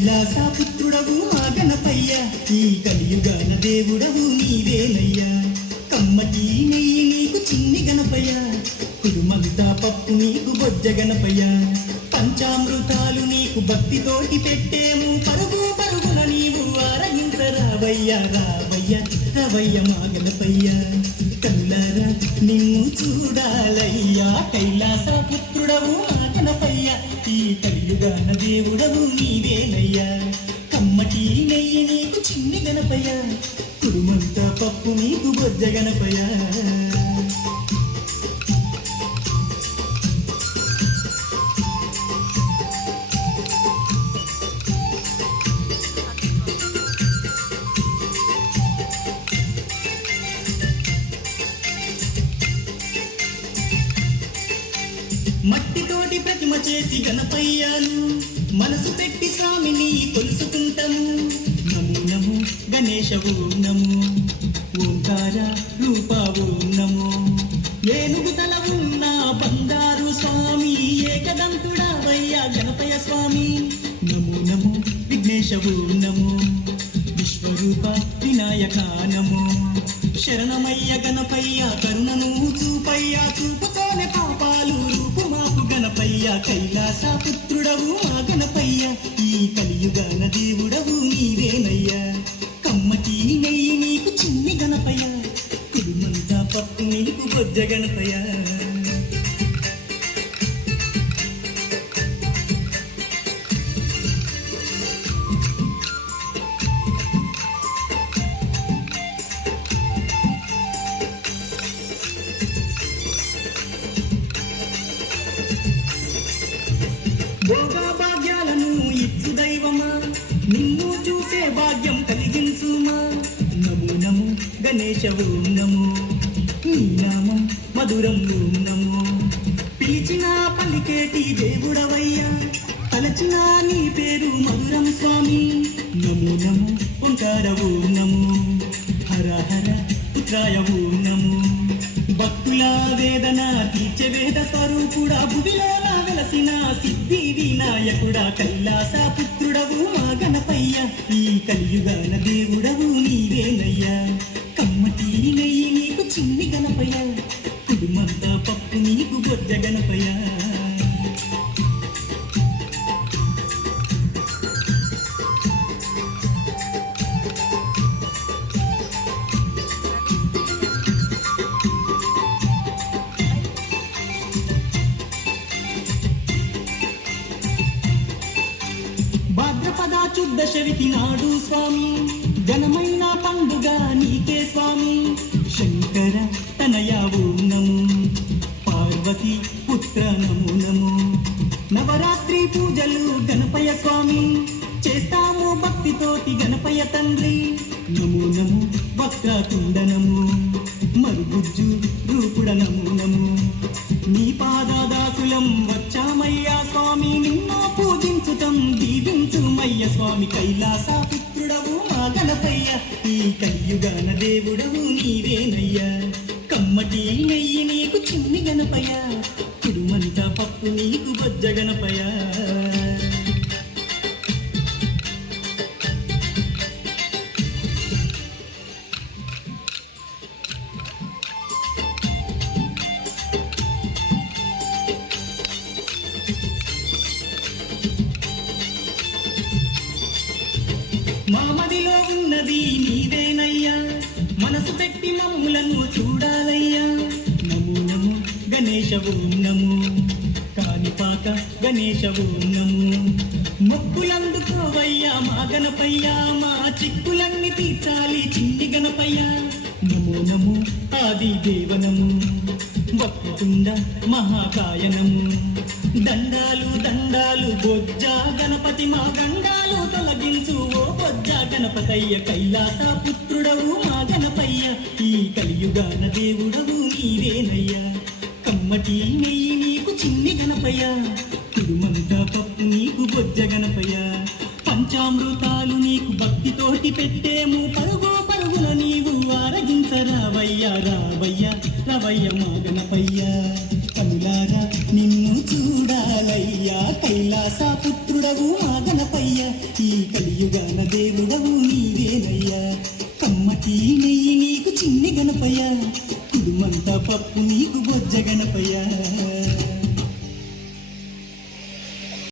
కైలాసపుత్రుడవు మా గణపయ్య, ఈ కలియుగాన దేవుడవు నీవేనయ్యా. కమ్మటి నెయ్యి నీకు చిన్ని గణపయ్య, కుడుమంతా పప్పు నీకు బొజ్జ గణపయ్య. పంచామృతాలు నీకు భక్తితోటి పెట్టేము, పరుగు పరుగున నీవు ఆరగించరావయ్యా. రావయ్య రవయ్య మా గణపయ్య, కనులారా నిన్ను చూడాలయ్యా. కైలాసపుత్రుడవు మా గణపయ్య, ఈ కలియుగాన దేవుడవు నీవేనయ్యా. కమ్మటి నెయ్యి నీకు చిన్ని గణపయ్య, కుడుమంతా పప్పు నీకు బొజ్జ గణపయ్య. మట్టితోటి ప్రతిమ చేసి గణపయ్యాను, మనసు పెట్టి స్వామిని కొలుసుకుంటాము. నమో నమో గణేశ ఓం నమో, ఓంకార రూప ఓం నమో. ఏనుగు తల ఉన్న బంగారు స్వామి, ఏకదంతుడవయ్యా గణపయ్య స్వామి. నమో నమో విఘ్నేశ ఓం నమో, విశ్వరూప వినాయక నమో. శరణమయ్య గణపయ్య, కరుణను చూపయ్యా, చూపుతోనే పాపాలు రూపుమాపు గణపయ్య. కైలాసపుత్రుడవు మా గణపయ్య, ఈ కలియుగాన దేవుడవు నీవేనయ్యా. కమ్మటి నెయ్యి నీకు చిన్ని గణపయ్య, కుడుమంతా పప్పు నీకు బొజ్జ గణపయ్య. భోగా భాగ్యాలను ఇచ్చు దైవమా, నిన్ను చూసే భాగ్యం కలిగించుమా. నమో నమో గణేశ ఓం నమో, నీ నామం మధురం ఓం నమో. పిలిచిన పలికేటి దేవుడవయ్యా, తలచిన నీ పేరు మధురం స్వామి. నమో నమో ఓంకార ఓం నమో, హర హర పుత్రాయ ఓం నమో. భక్తుల వేదన తీర్చే వేద స్వరూపుడా, భువిలో వెలసిన సిద్ధి వినాయకుడా. కైలాసపుత్రుడవు మా గణపయ్య, ఈ కలియుగాన దేవుడవు నీవేనయ్యా. కమ్మటి నెయ్యి నీకు చిన్ని గణపయ్య, కుడుమంతా పప్పు నీకు బొజ్జ గణపయ్య. భాద్రపద శుద్ధ చవితి నాడు స్వామి, ఘనమైన పండుగ నీకే స్వామి. శంకర తనయ ఓం నమో, పార్వతి పుత్ర నమో నమో. నవరాత్రి పూజలు గణపయ్య స్వామి, చేస్తాము భక్తితోటి గణపయ్య తండ్రి. నమో నమో వక్రతుండ నమో, మరుగుజ్జు రూపుడ నమో నమో. నీ పాదదాసులం వచ్చామయ్యా స్వామి, నిన్ను పూజించుటం దీవించుమయ్య స్వామి. కైలాసపుత్రుడవు మా గణపయ్య, ఈ కలియుగాన దేవుడవు నీవేనయ్యా. కమ్మటి నెయ్యి నీకు చిన్ని గణపయ్య, కుడుమంతా పప్పు నీకు బొజ్జ గణపయ్య. మామదిలో ఉన్నది నీవేనయ్యా, మనసు పెట్టి మమ్ములను చూడాలయ్యా. నమో నమో గణేశ ఓం నమో, కానిపాక గణేశ ఓం నమో. మొక్కులందుకోవయ్యా మా గణపయ్య, మా చిక్కులన్నీ తీర్చాలి చిన్ని గణపయ్య. నమో నమో ఆది దేవనము, వక్రతుండ మహాకాయనము. దండాలు దండాలు బొజ్జ గణపతి, మా గండాలు తొలగించు ఓ బొజ్జ గణపతయ్య. కైలాసపుత్రుడవు మా గణపయ్య, ఈ కలియుగాన దేవుడవు నీవేనయ్యా. కమ్మటి నెయ్యి నీకు చిన్ని గణపయ్య, కుడుమంతా పప్పు నీకు బొజ్జ గణపయ్య. పంచామృతాలు నీకు భక్తితోటి పెట్టేము, పరుగు పరుగున నీవు ఆరగించరావయ్యా. రావయ్య రవయ్య మా గణపయ్య, కనులారా నిన్ను చూడాలయ్యా. కైలాసపుత్రుడవు మా గణపయ్య, ఈ కలియుగాన దేవుడవు నీవేనయ్యా కమ్మటి నెయ్యి నీకు చిన్ని గణపయ్య కుడుమంతా పప్పు నీకు బొజ్జ గణపయ్య